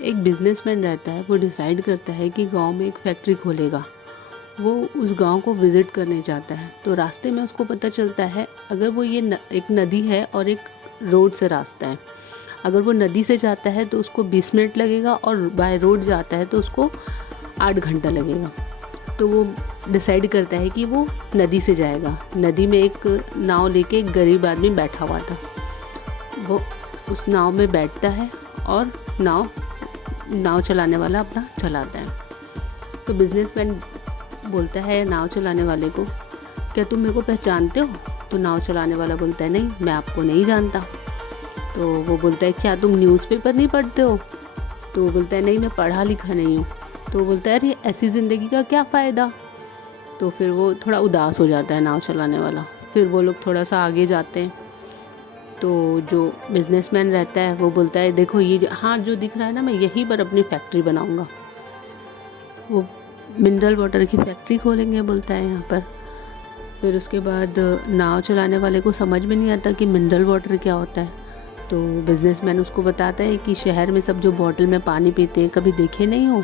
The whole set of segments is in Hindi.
एक बिजनेसमैन रहता है, वो डिसाइड करता है कि गांव में एक फैक्ट्री खोलेगा। वो उस गांव को विज़िट करने जाता है, तो रास्ते में उसको पता चलता है, अगर वो एक नदी है और एक रोड से रास्ता है। अगर वो नदी से जाता है तो उसको 20 मिनट लगेगा और बाय रोड जाता है तो उसको 8 घंटा लगेगा। तो वो डिसाइड करता है कि वो नदी से जाएगा। नदी में एक नाव लेके एक गरीब आदमी बैठा हुआ था। वो उस नाव में बैठता है और नाव चलाने वाला अपना चलाता है। तो बिजनेसमैन बोलता है नाव चलाने वाले को, क्या तुम मेरे को पहचानते हो? तो नाव चलाने वाला बोलता है, नहीं, मैं आपको नहीं जानता। तो वो बोलता है, क्या तुम न्यूज़पेपर नहीं पढ़ते हो? तो वो बोलता है, नहीं, मैं पढ़ा लिखा नहीं हूँ। तो वो बोलता है, अरे ऐसी ज़िंदगी का क्या फ़ायदा? तो फिर वो थोड़ा उदास हो जाता है नाव चलाने वाला। फिर वो लोग थोड़ा सा आगे जाते हैं, तो जो बिजनेसमैन रहता है वो बोलता है, देखो ये हाँ जो दिख रहा है ना, मैं यहीं पर अपनी फैक्ट्री बनाऊंगा। वो मिनरल वाटर की फैक्ट्री खोलेंगे बोलता है यहाँ पर। फिर उसके बाद नाव चलाने वाले को समझ में नहीं आता कि मिनरल वाटर क्या होता है। तो बिजनेसमैन उसको बताता है कि शहर में सब जो बॉटल में पानी पीते हैं, कभी देखे नहीं हो?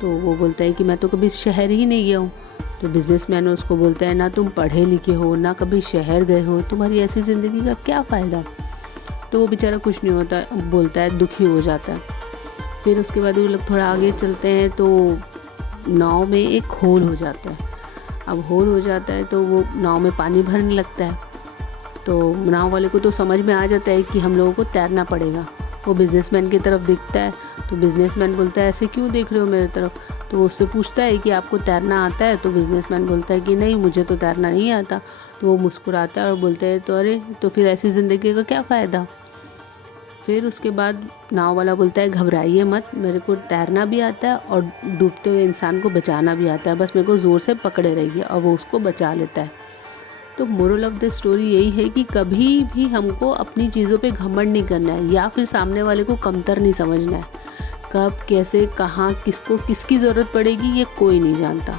तो वो बोलता है कि मैं तो कभी शहर ही नहीं गया हूँ। तो बिजनेसमैन उसको बोलता है, ना तुम पढ़े लिखे हो, ना कभी शहर गए हो, तुम्हारी ऐसी ज़िंदगी का क्या फ़ायदा? तो वो बेचारा कुछ नहीं होता, बोलता है, दुखी हो जाता है। फिर उसके बाद वो लोग थोड़ा आगे चलते हैं तो नाव में एक होल हो जाता है। अब होल हो जाता है तो वो नाव में पानी भरने लगता है। तो नाव वाले को तो समझ में आ जाता है कि हम लोगों को तैरना पड़ेगा। वो बिजनेसमैन की तरफ देखता है, तो बिजनेसमैन बोलता है, ऐसे क्यों देख रहे हो मेरी तरफ? तो वो उससे पूछता है कि आपको तैरना आता है? तो बिजनेसमैन बोलता है कि नहीं, मुझे तो तैरना नहीं आता। तो वो मुस्कुराता है और बोलता है, तो अरे तो फिर ऐसी ज़िंदगी का क्या फ़ायदा? फिर उसके बाद नाव वाला बोलता है, घबराइए मत, मेरे को तैरना भी आता है और डूबते हुए इंसान को बचाना भी आता है, बस मेरे को ज़ोर से पकड़े रहिए। और वो उसको बचा लेता है। तो मोरल ऑफ द स्टोरी यही है कि कभी भी हमको अपनी चीज़ों पे घमंड नहीं करना है, या फिर सामने वाले को कमतर नहीं समझना है। कब, कैसे, कहाँ, किसको किसकी ज़रूरत पड़ेगी, ये कोई नहीं जानता।